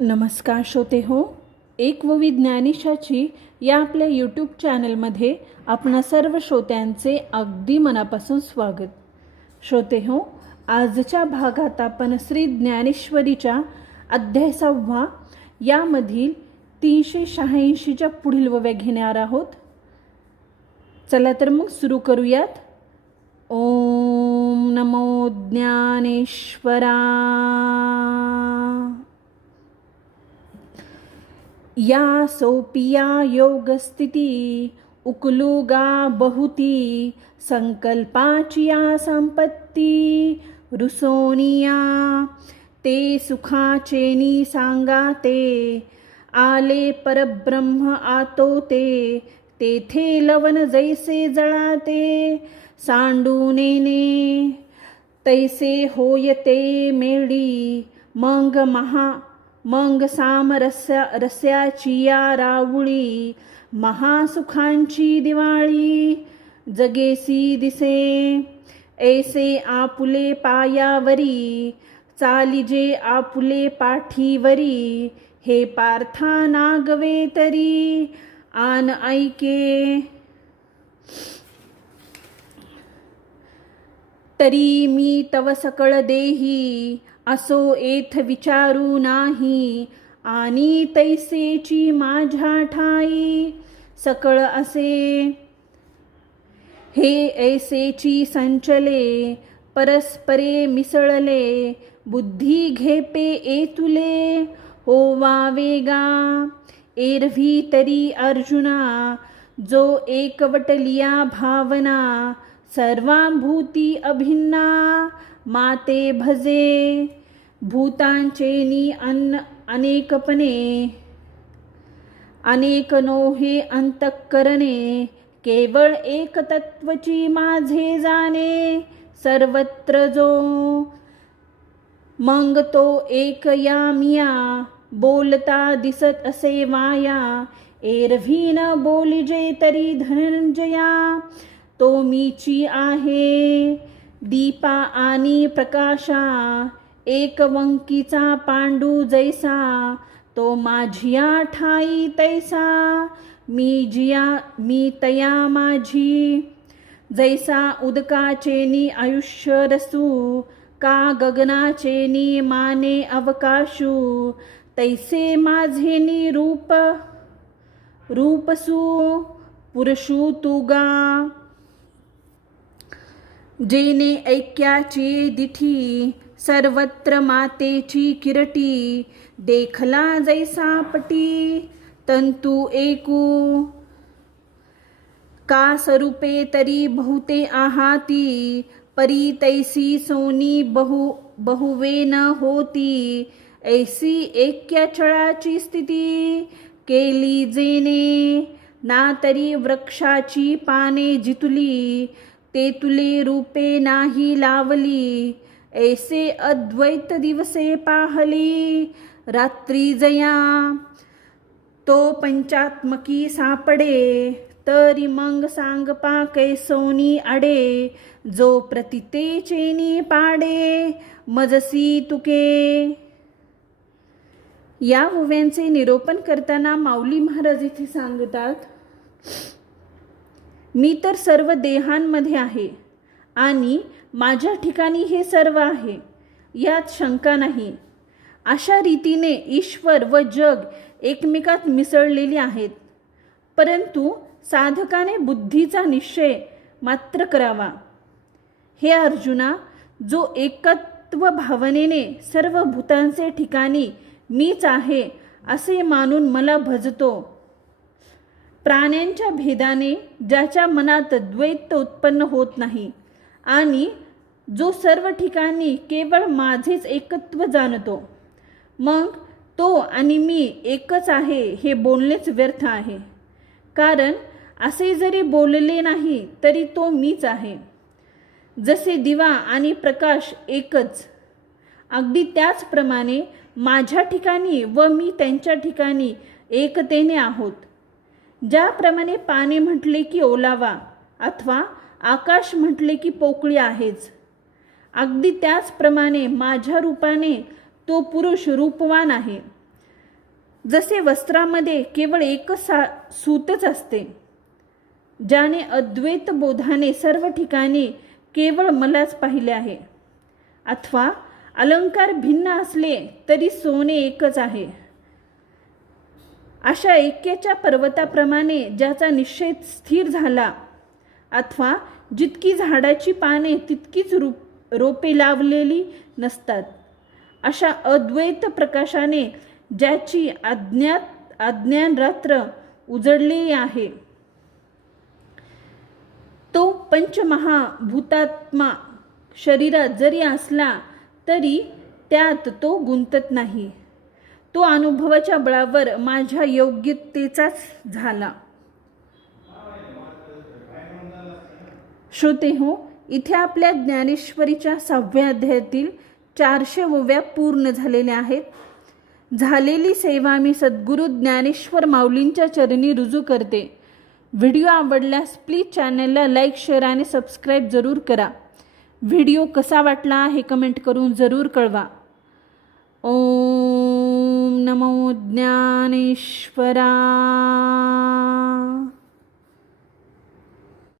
नमस्कार श्रोते हो, एक व विज्ञानिशाची या आपल्या यूट्यूब चॅनलमध्ये आपणा सर्व श्रोत्यांचे अगदी मनापासून स्वागत. श्रोते हो, आजच्या भागात आपण श्री ज्ञानेश्वरीच्या अध्याय 6 यामधील 386च्या पुढील ओव्या घेणार आहोत. चला तर मग सुरू करूयात. ओम नमो ज्ञानेश्वरा. या सोपिया योगस्थिती उकलुगा बहुती संकल्पाचिया संपत्ती रुसोनिया ते सुखाचेनी सांगाते आले परब्रह्म आतो ते तेथे लवन जैसे जळाते सांडूनेने तैसे होयते मेडी मग सामरस्याची या रावळी महासुखांची दिवाळी जगेसी दिसे ऐसे आपुले पायावरी चालिजे आपुले पाठीवरी हे पार्था नागवे तरी आन ऐके तरी मी तव सकळ देही असो एथ विचारू नाही आणि तैसेची माझ्या ठाई सकळ असे हे ऐसेची संचले परस्परे मिसळले बुद्धी घेपे एतुले होवा वेगा एरवी तरी अर्जुना जो एकवटलिया भावना सर्वांभूती अभिन्ना माते भजे भूतांचेनी अनेक नोहे अंतःकरणे केवळ एक तत्वची माझे जाणे सर्वत्र जो मग तो एक या मिया बोलता दिसत असे माया एरवी न बोलिजे तरी धनंजया तो मीची आहे दीपा आणि प्रकाशा एकवंकीचा पांडू जैसा तो माझिया ठाई तैसा मी तया माझी जैसा उदकाचेनी आयुष्य रसू का गगनाचेनी माने अवकाशू तैसे माझेनी रूपसू पुरुषू तुगा जेने ऐक्याची दिठी सर्वत्र मातेची किरटी देखला जैसा पटी तंतू एकू का स्वरूपे तरी बहुते आहाती परी तैसी सोनी बहुवे न होती ऐसी ऐक्यचळाची स्थिती केली जेने ना तरी वृक्षाची पाने जितुली ते तुले रूपे नाही लावली ऐसे अद्वैत दिवसे पाहली रात्री जया तो पंचात्मकी सापडे तरी मग सांगपा कैसोनी अडे जो प्रतितेचेनी पाडे मजसी तुके. या ओव्यांचे निरूपण करताना माऊली महाराज इथे सांगतात, मी तर सर्व देहांमध्ये आहे आणि माझ्या ठिकाणी हे सर्व आहे, यात शंका नाही. अशा रीतीने ईश्वर व जग एकमेकात मिसळलेली आहेत. परंतु साधकाने बुद्धीचा निश्चय मात्र करावा. हे अर्जुना, जो एकत्व भावनेने सर्व भूतांचे ठिकाणी मीच आहे असे मानून मला भजतो, प्राण्यांच्या भेदाने ज्याच्या मनात द्वैत उत्पन्न होत नाही आणि जो सर्व ठिकाणी केवळ माझेच एकत्व जाणतो, मग तो आणि मी एकच आहे हे बोलणेच व्यर्थ आहे. कारण असे जरी बोलले नाही तरी तो मीच आहे. जसे दिवा आणि प्रकाश एकच, अगदी त्याचप्रमाणे माझ्या ठिकाणी व मी त्यांच्या ठिकाणी एकतेने आहोत. ज्याप्रमाणे पाणी म्हटले की ओलावा अथवा आकाश म्हटले की पोकळी आहेच, अगदी त्याचप्रमाणे माझ्या रूपाने तो पुरुष रूपवान आहे. जसे वस्त्रामध्ये केवळ एकच सूतच असते, ज्याने अद्वैत बोधाने सर्व ठिकाणी केवळ मलाच पाहिले आहे, अथवा अलंकार भिन्न असले तरी सोने एकच आहे, अशा ऐक्याच्या पर्वताप्रमाणे ज्याचा निश्चय स्थिर झाला, अथवा जितकी झाडाची पाने तितकीच रोपे लावलेली नसतात, अशा अद्वैत प्रकाशाने ज्याची अज्ञान रात्र उजळलेली आहे, तो पंचमहाभूतात्मा शरीरात जरी असला तरी त्यात तो गुंतत नाही. तो अनुभवाच्या बळावर माझ्या योग्यतेचाच झाला. श्रोते हो, इथे आपल्या ज्ञानेश्वरीच्या 6व्या अध्यायातील 400 ओव्या पूर्ण झालेल्या आहेत. झालेली सेवा मी सद्गुरू ज्ञानेश्वर माऊलींच्या चरणी रुजू करते. व्हिडिओ आवडल्यास प्लीज चॅनलला लाईक, शेअर आणि सबस्क्राईब जरूर करा. व्हिडिओ कसा वाटला हे कमेंट करून जरूर कळवा. ओम नमो ज्ञानेश्वरा.